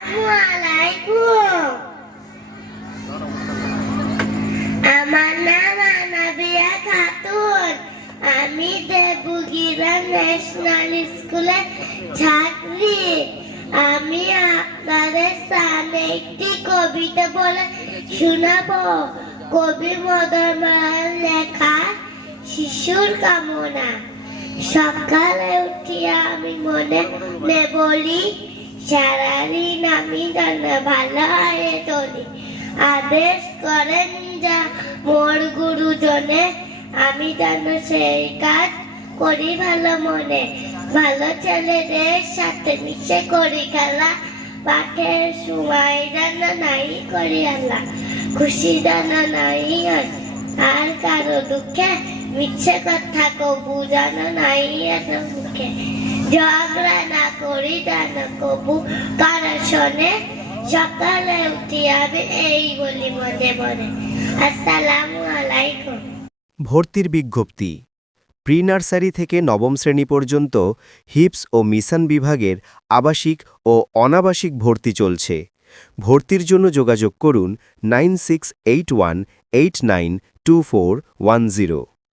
আসসালামালাইকুম। আমার নাম আনাবিয়া খাতুন। আমি দেবগিরা ন্যাশনাল স্কুলের ছাত্রী। আমি আপনাদের সামনে একটি কবিতা বলে শোনাবো। কবি মদনলাল লেখা শিশুর কামনা। সকালে উঠিয়া আমি মনে মনে বলি, সারাদিন আমি যেন ভালো হয়ে চলি। আদেশ করেন যা মোর গুরুজনে, আমি যেন সেই কাজ করি ভালো মনে। ভালো ছেলেদের সাথে মিশে করি খেলা, পাঠের সময় যেন নাই করি আল্লাহ। খুশি যেন নাই হয় আর কারো দুঃখে, মিছে কথা কবু যেন নাই এসে মুখে। ঝগড়া না করি যেন কবু কারো শোনে। সকালে উঠি আমি এই বলি মনে মনে, আসসালামু আলাইকুম। ভর্তির বিজ্ঞপ্তি। প্রি নার্সারি থেকে নবম শ্রেণী পর্যন্ত হিপস ও মিশন বিভাগের আবাসিক ও অনাবাসিক ভর্তি চলছে। ভর্তির জন্য যোগাযোগ করুন 9681892410।